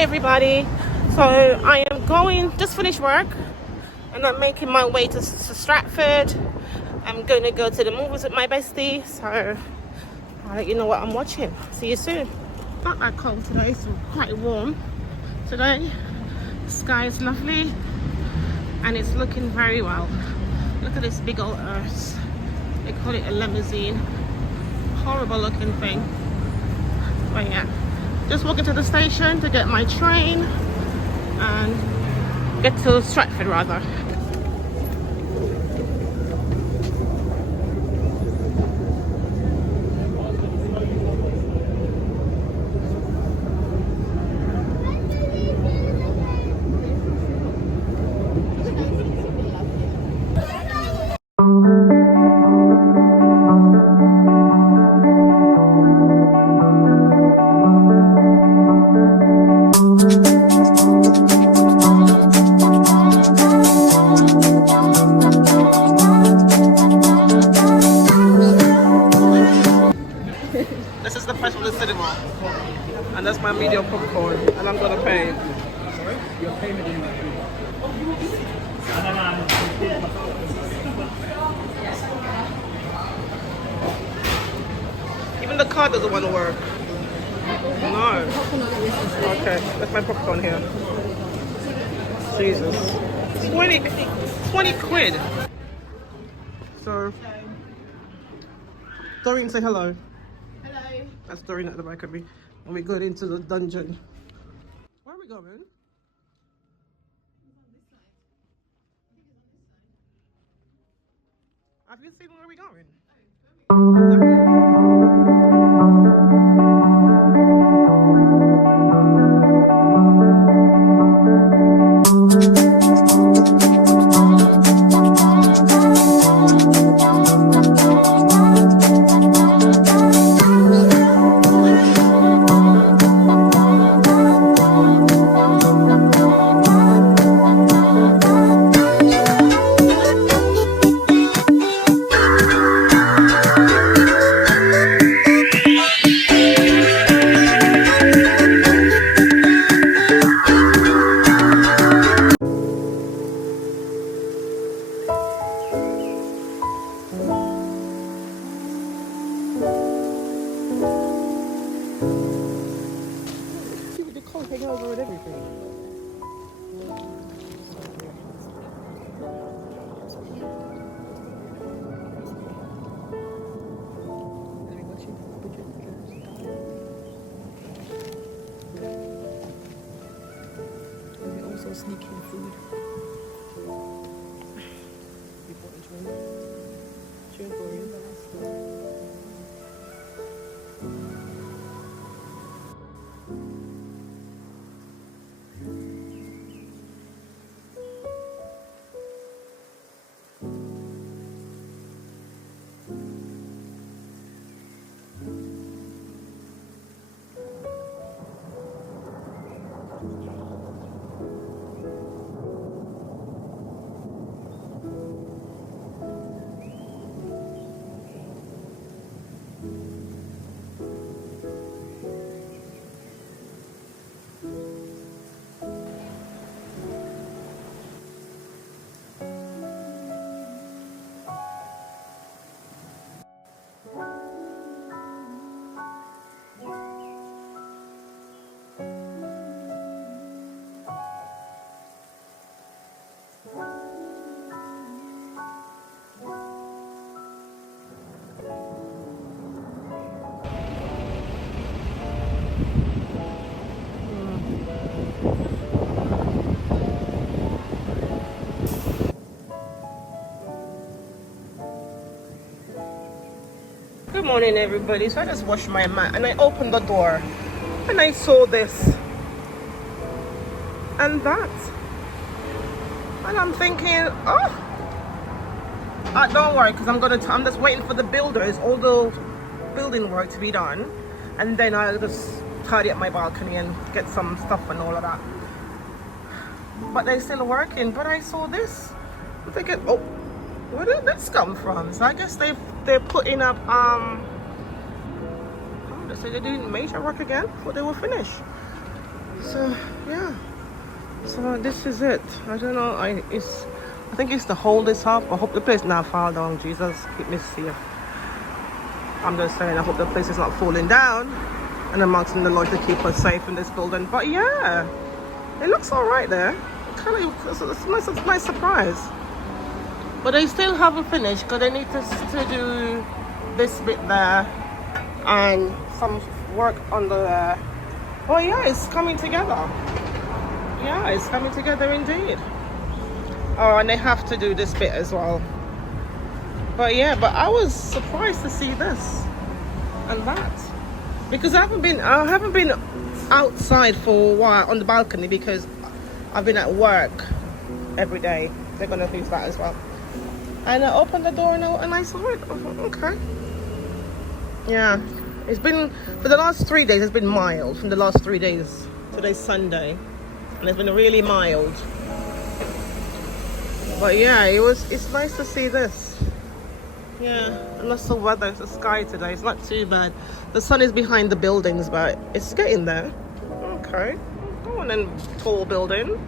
Hi everybody. So I am just finished work and I'm making my way to Stratford. I'm going to go to the movies with my bestie, so I'll let you know what I'm watching. See you soon. Not that cold today, so quite warm today. The sky is lovely and it's looking very well. Look at this big old earth. They call it a limousine. Horrible looking thing. But yeah, just walking to the station to get my train and get to Stratford rather. This is the price of the cinema, and that's my medium popcorn, and I'm gonna pay. Sorry? Your payment in my food. Even the card doesn't want to work. No. Okay, that's my popcorn here. Jesus. 20 quid. So, Doreen, say hello. Hello. That's Doreen at the back of me. And we're going into the dungeon. Where are we going? Have you seen where we're going? Over and everything. We're also sneaking food. Good morning everybody. So I just washed my mat and I opened the door and I saw this and that and I'm thinking, oh, don't worry, because I'm just waiting for the builders, all the building work to be done, and then I'll just tidy up my balcony and get some stuff and all of that. But they're still working. But I saw this, I'm thinking, oh, where did this come from? So I guess they're putting up they say they're doing major work again before they will finish. So yeah, so this is it. I don't know. I think it's to hold this up. I hope the place not fall down. Jesus, keep me safe. I'm just saying, I hope the place is not falling down, and I'm asking the Lord to keep us safe in this building. But yeah, it looks all right there. It's a nice surprise. But they still haven't finished because they need to do this bit there and some work under there. Well, yeah, it's coming together. Yeah, it's coming together indeed. Oh, and they have to do this bit as well. But yeah, but I was surprised to see this and that, because I haven't been outside for a while on the balcony because I've been at work every day. They're gonna use that as well. And I opened the door and I saw it. I thought, okay. Yeah, it's been, for the last 3 days, it's been mild. From the last 3 days, today's Sunday, and it's been really mild. But yeah, it's nice to see this. Yeah, and that's the weather, it's the sky today. It's not too bad. The sun is behind the buildings, but it's getting there. Okay, go on then, tall building.